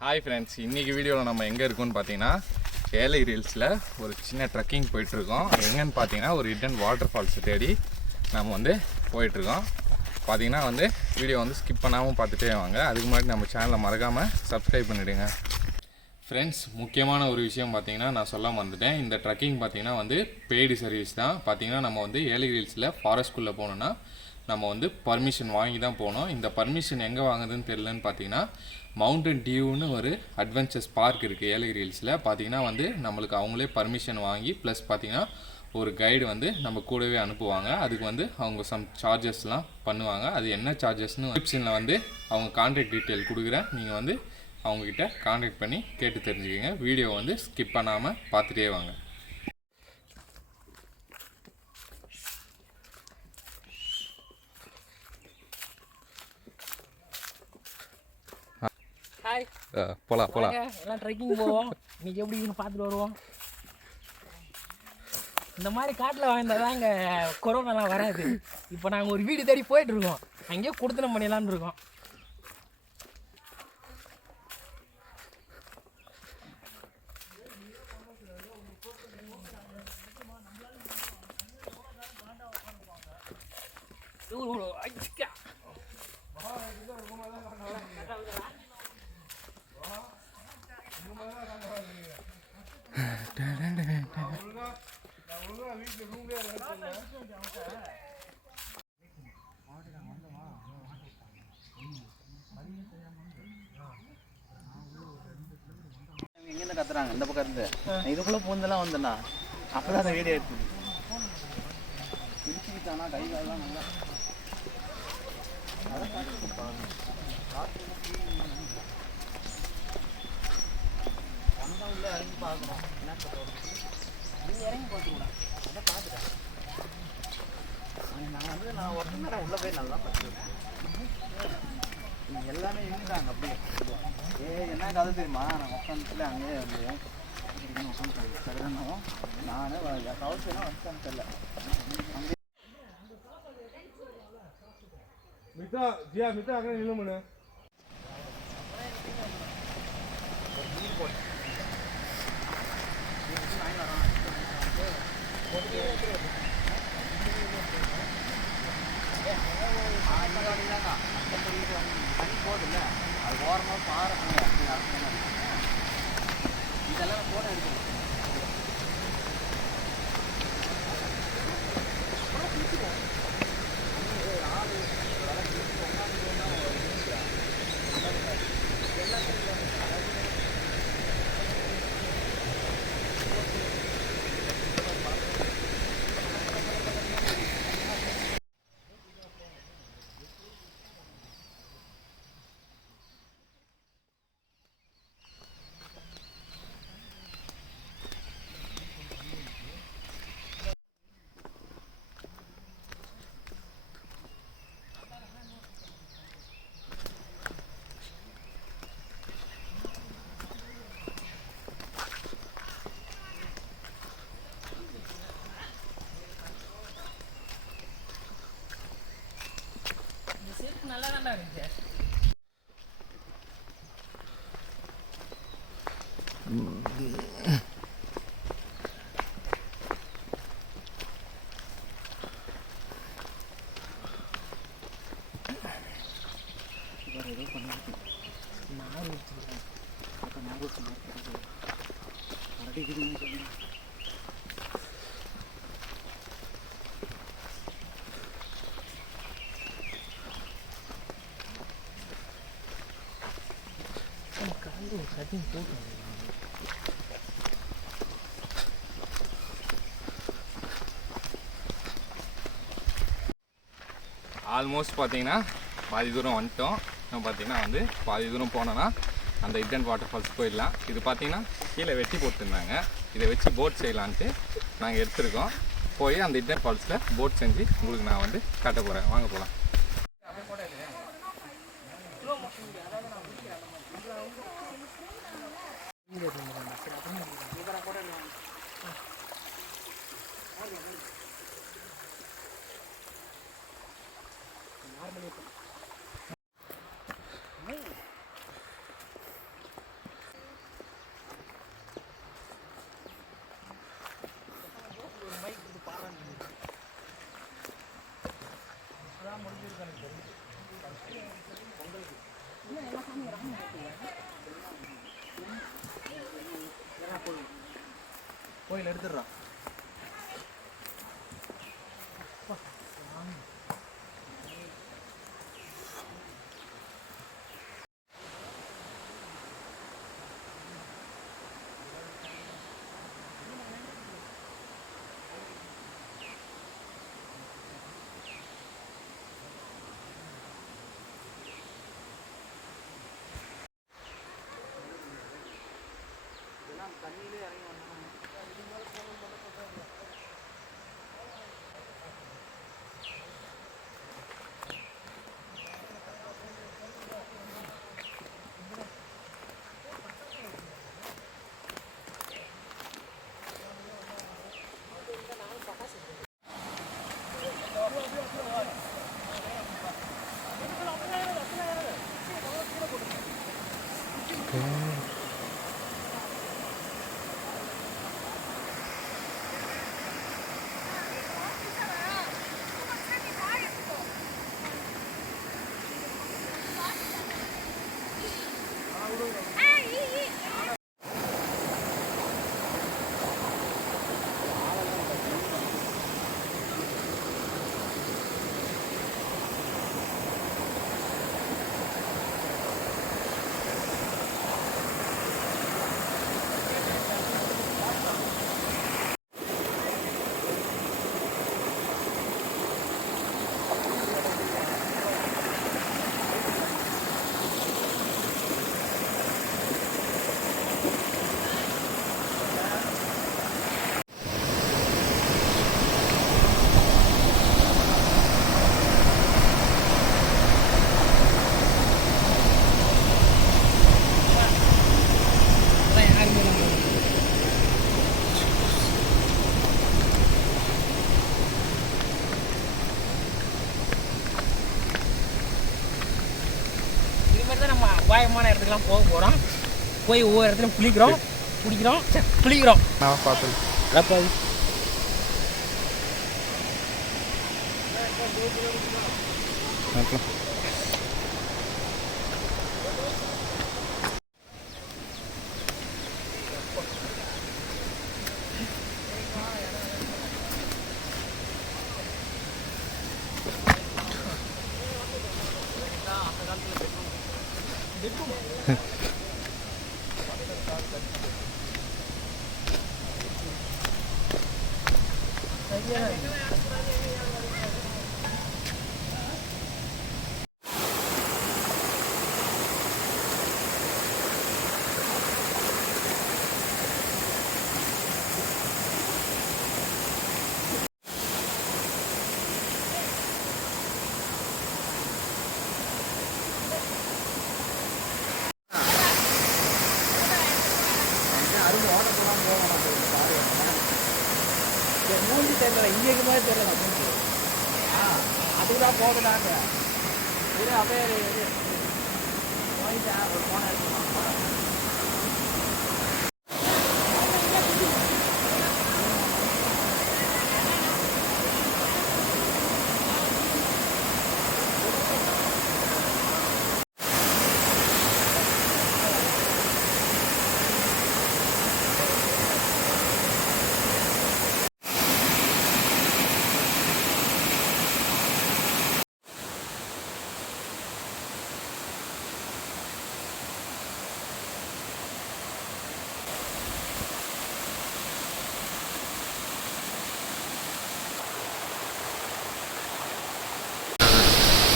Hi friends, இன்றைக்கி வீடியோவில் நம்ம எங்கே இருக்கோம்னு பார்த்தீங்கன்னா ஏலகிரி ஹில்ஸில் ஒரு சின்ன ட்ரெக்கிங் போயிட்டுருக்கோம். எங்கன்னு பார்த்தீங்கன்னா ஒரு ஹிடன் வாட்டர் ஃபால்ஸை தேடி நம்ம போயிட்டுருக்கோம். பார்த்தீங்கன்னா வீடியோ ஸ்கிப் பண்ணாமல் பார்த்துட்டே வாங்க. அதுக்கு முன்னாடி நம்ம சேனலை மறக்காமல் சப்ஸ்கிரைப் பண்ணிவிடுங்க. ஃப்ரெண்ட்ஸ், முக்கியமான ஒரு விஷயம் பார்த்தீங்கன்னா நான் சொல்ல மறந்துட்டேன். இந்த ட்ரெக்கிங் பார்த்தீங்கன்னா பெய்டு சர்வீஸ் தான். பார்த்தீங்கன்னா நம்ம ஏலகிரி ஹில்ஸில் ஃபாரஸ்ட்குள்ளே போகணுன்னா நம்ம பர்மிஷன் வாங்கி தான் போகணும். இந்த பர்மிஷன் எங்கே வாங்குதுன்னு தெரியலன்னு பார்த்தீங்கன்னா மவுண்டன் டியூன்னு ஒரு அட்வென்ச்சர்ஸ் பார்க் இருக்குது ஏலகிரி ஹில்ஸில். பார்த்தீங்கன்னா நம்மளுக்கு அவங்களே பர்மிஷன் வாங்கி ப்ளஸ் பார்த்தீங்கன்னா ஒரு கைடு நம்ம கூடவே அனுப்புவாங்க. அதுக்கு அவங்க சம் சார்ஜஸ்லாம் பண்ணுவாங்க. அது என்ன சார்ஜஸ்ன்னு டிஸ்கிரிப்ஷனில் அவங்க கான்டாக்ட் டீட்டெயில் கொடுக்குறேன். நீங்கள் அவங்கக்கிட்ட கான்டாக்ட் பண்ணி கேட்டு தெரிஞ்சுக்கோங்க. வீடியோ ஸ்கிப் பண்ணாமல் பார்த்துட்டே வாங்க. ஹாய், போலாம் எல்லாம் ட்ரெக்கிங் போவோம். இன்னைக்கு எப்படி பார்த்துட்டு வருவோம். இந்த மாதிரி காட்டில் வாழ்ந்தால் இங்கே கொரோனாலாம் வராது. இப்போ நாங்கள் ஒரு வீடு தேடி போயிட்டுருக்கோம். அங்கேயே கொடுத்தனம் பண்ணிடலான்னு இருக்கோம். எங்கேருந்து கத்துறாங்க இந்த பக்கம் இருந்து இதுக்குள்ள பூந்தெல்லாம் வந்துண்ணா அப்பதான் அந்த வீடியோ எடுத்து பிடிச்சிக்கிட்டானா கை காலெல்லாம் நல்லா உள்ள இறங்கி பார்க்கணும். என்ன நீங்கள் இறங்கி பார்த்துக்கூடாது அதை பார்த்துட்டேன். நான் ஒரு நேரம் உள்ளே போய் நல்லா பார்த்துருக்கேன். எல்லாமே இருந்துட்டாங்க அப்படியே. என்ன கதை தெரியுமா, நான் உட்காந்துல அங்கேயே உட்காந்துட்டாங்க சரிதானோ. நான் கவசம் வச்சான்னு தெரியல. அங்கே மித்தா ஜியா மித்தா அங்கே நிலமுன்னு தண்ணி போகுதுல்ல, அது ஓரமாக பாறை இதெல்லாம் போட எடுக்கணும். நல்லா தான் இருந்துச்சு. ஏதோ பண்ணிருக்கு நார் வச்சுருக்கேன். நார் வச்சு அரடிக்குதுன்னு சொல்லுங்க. ஆல்மோஸ்ட் பார்த்தீங்கன்னா பாதி தூரம் வந்துட்டோம். பார்த்தீங்கன்னா பாதி தூரம் போனோன்னா அந்த ஹிடன் வாட்டர் ஃபால்ஸ் போயிடலாம். இது பார்த்தீங்கன்னா கீழே வெட்டி போட்டுருந்தாங்க. இதை வச்சு போட் செய்யலான்ட்டு நாங்கள் எடுத்துருக்கோம். போய் அந்த ஹிடன் ஃபால்ஸில் போட் செஞ்சு உங்களுக்கு நான் காட்ட போகிறேன். வாங்க போகலாம். கோயில் எடுத்துடுறா. தண்ணியிலே இறங்கி வந்தோம். அபாயமான இடத்துக்குலாம் போக போகிறோம். போய் ஒவ்வொரு இடத்துலையும் குளிக்கிறோம், குளிக்கிறோம். நான் பார்த்தேன். அடப்பாவி. மூஞ்சி தெரியல, இங்கே மாதிரி தெரியல மூஞ்சி. அதுதான் போகலாங்க. இது அப்படியே ஒரு போன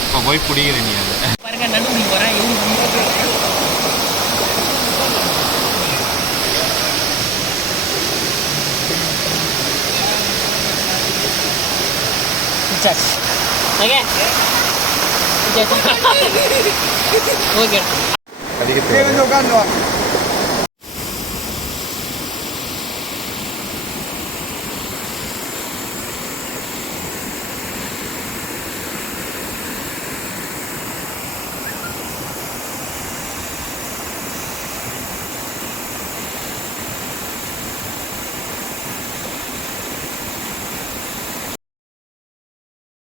இப்போ போய் பிடிக்கிற நீ அதை பாருங்க, நடுவு போகிறேன். ஓகே அதிகத்தை உட்காந்து